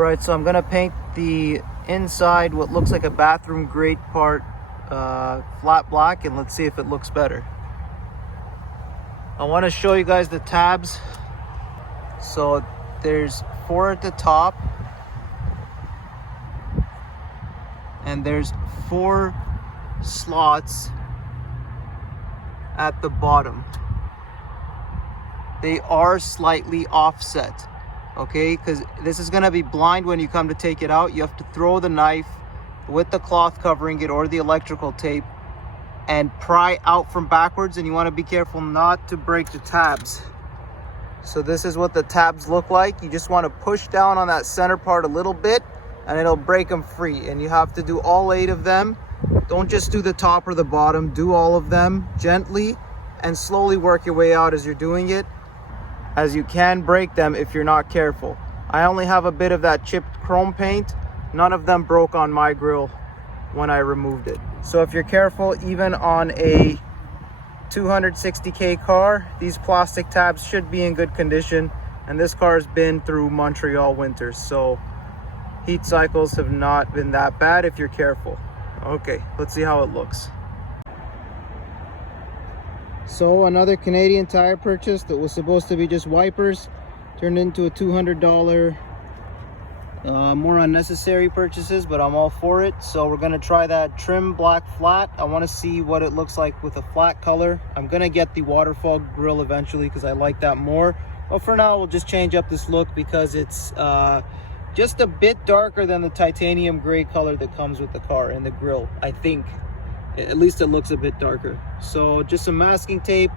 Alright, so I'm gonna paint the inside, what looks like a bathroom grate part, flat black, and let's see if it looks better. I want to show you guys the tabs. So there's 4 at the top, and there's 4 slots at the bottom. They are slightly offset, okay, because this is going to be blind when you come to take it out. You have to throw the knife with the cloth covering it or the electrical tape and pry out from backwards, and you want to be careful not to break the tabs. So this is what the tabs look like. You just want to push down on that center part a little bit and it'll break them free, and you have to do all 8 of them. Don't just do the top or the bottom, do all of them gently and slowly work your way out as you're doing it, as you can break them if you're not careful. I only have a bit of that chipped chrome paint. None of them broke on my grill when I removed it. So if you're careful, even on a 260k car, these plastic tabs should be in good condition, and this car has been through Montreal winters, so heat cycles have not been that bad if you're careful. Okay, let's see how it looks. So another Canadian Tire purchase that was supposed to be just wipers turned into a $200 more unnecessary purchases, but I'm all for it. So we're gonna try that trim black flat. I want to see what it looks like with a flat color. I'm gonna get the waterfall grill eventually because I like that more, but for now we'll just change up this look because it's just a bit darker than the titanium gray color that comes with the car and the grill. I think at least it looks a bit darker. So just some masking tape.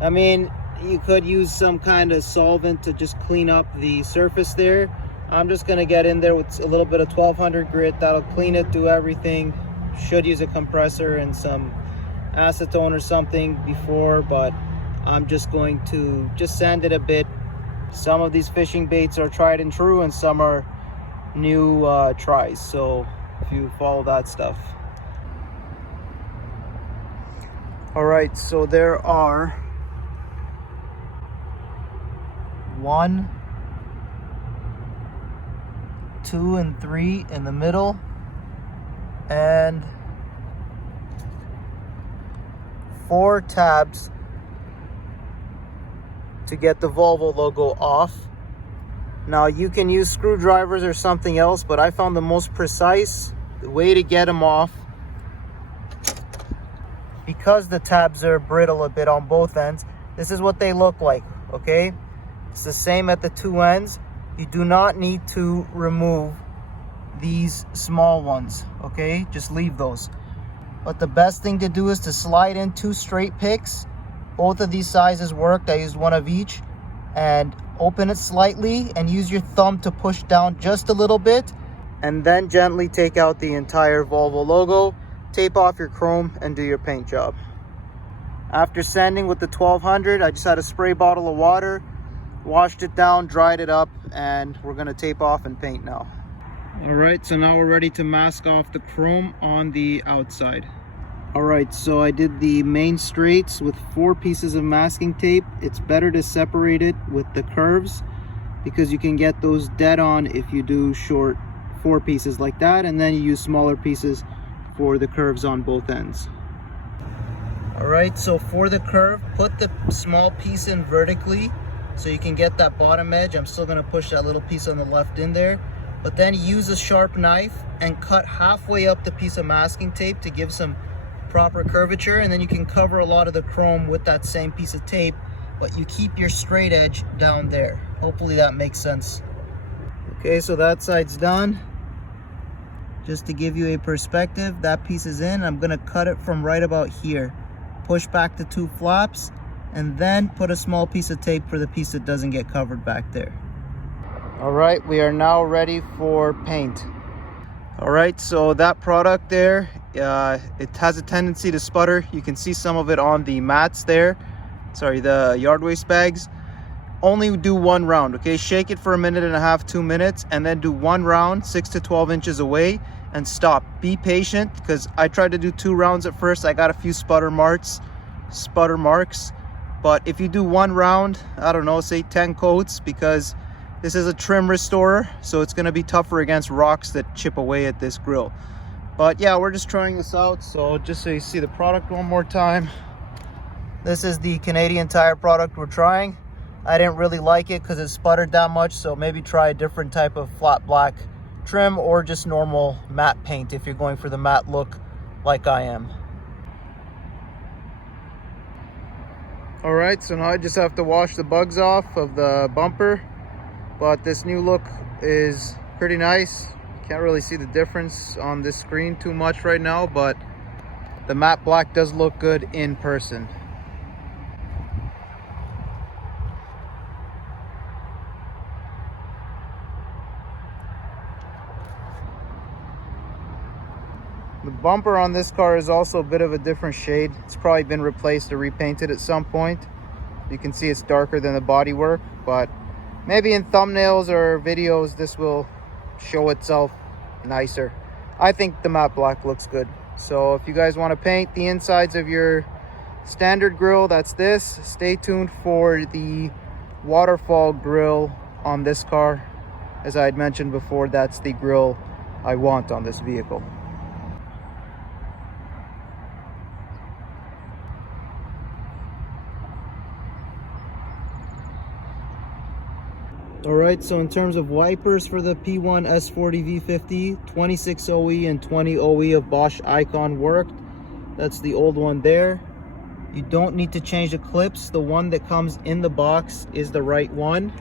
I mean, you could use some kind of solvent to just clean up the surface there. I'm just gonna get in there with a little bit of 1200 grit. That'll clean it, do everything. Should use a compressor and some acetone or something before, but I'm just going to just sand it a bit. Some of these fishing baits are tried and true, and some are new tries, so if you follow that stuff. All right, so there are 1, 2, and 3 in the middle, and 4 tabs to get the Volvo logo off. Now you can use screwdrivers or something else, but I found the most precise way to get them off, because the tabs are brittle a bit on both ends. This is what they look like, okay? It's the same at the 2 ends. You do not need to remove these small ones, okay? Just leave those. But the best thing to do is to slide in 2 straight picks. Both of these sizes worked. I used one of each, and open it slightly and use your thumb to push down just a little bit, and then gently take out the entire Volvo logo, tape off your chrome, and do your paint job. After sanding with the 1200, I just had a spray bottle of water, washed it down, dried it up, and we're gonna tape off and paint now. All right, so now we're ready to mask off the chrome on the outside. All right, so I did the main straights with 4 pieces of masking tape. It's better to separate it with the curves because you can get those dead on if you do short 4 pieces like that, and then you use smaller pieces for the curves on both ends. All right, so for the curve, put the small piece in vertically so you can get that bottom edge. I'm still gonna push that little piece on the left in there, but then use a sharp knife and cut halfway up the piece of masking tape to give some proper curvature, and then you can cover a lot of the chrome with that same piece of tape, but you keep your straight edge down there. Hopefully that makes sense. Okay, so that side's done. Just to give you a perspective, that piece is in. I'm gonna cut it from right about here. Push back the 2 flaps, and then put a small piece of tape for the piece that doesn't get covered back there. All right, we are now ready for paint. All right, so that product there, it has a tendency to sputter. You can see some of it on the mats there. Sorry, the yard waste bags. Only do 1 round, okay? Shake it for 1.5 minutes, 2 minutes, and then do 1 round, 6 to 12 inches away, and stop. Be patient, because I tried to do 2 rounds at first. I got a few sputter marks, but if you do 1 round, I don't know, say 10 coats, because This is a trim restorer, so it's going to be tougher against rocks that chip away at this grill. But yeah, we're just trying this out, so just so you see the product one more time. This is the Canadian Tire product we're trying. I didn't really like it because it sputtered that much, so maybe try a different type of flat black trim or just normal matte paint if you're going for the matte look like I am. All right, so now I just have to wash the bugs off of the bumper, but this new look is pretty nice. Can't really see the difference on this screen too much right now, but the matte black does look good in person. The bumper on this car is also a bit of a different shade. It's probably been replaced or repainted at some point. You can see it's darker than the bodywork, but maybe in thumbnails or videos this will show itself nicer. I think the matte black looks good. So if you guys want to paint the insides of your standard grill, that's this. Stay tuned for the waterfall grill on this car. As I had mentioned before, that's the grill I want on this vehicle. Alright, so in terms of wipers for the P1 S40 V50, 26 OE and 20 OE of Bosch Icon worked. That's the old one there. You don't need to change the clips. The one that comes in the box is the right one.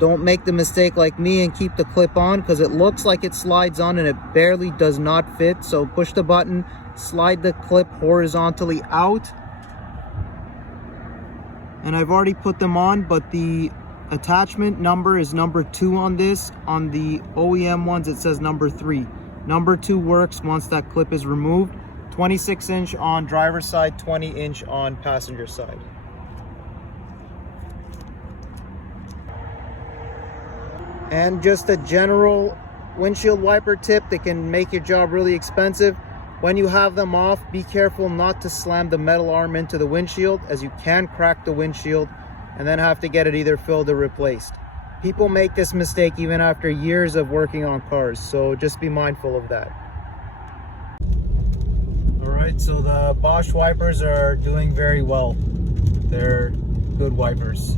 Don't make the mistake like me and keep the clip on, because it looks like it slides on and it barely does not fit. So push the button, slide the clip horizontally out. And I've already put them on, but the attachment number is number 2 on this. On the OEM ones it says number 3. Number 2 works once that clip is removed. 26-inch on driver's side, 20-inch on passenger side. And just a general windshield wiper tip that can make your job really expensive. When you have them off, be careful not to slam the metal arm into the windshield, as you can crack the windshield and then have to get it either filled or replaced. People make this mistake even after years of working on cars, so just be mindful of that. Alright, so the Bosch wipers are doing very well. They're good wipers.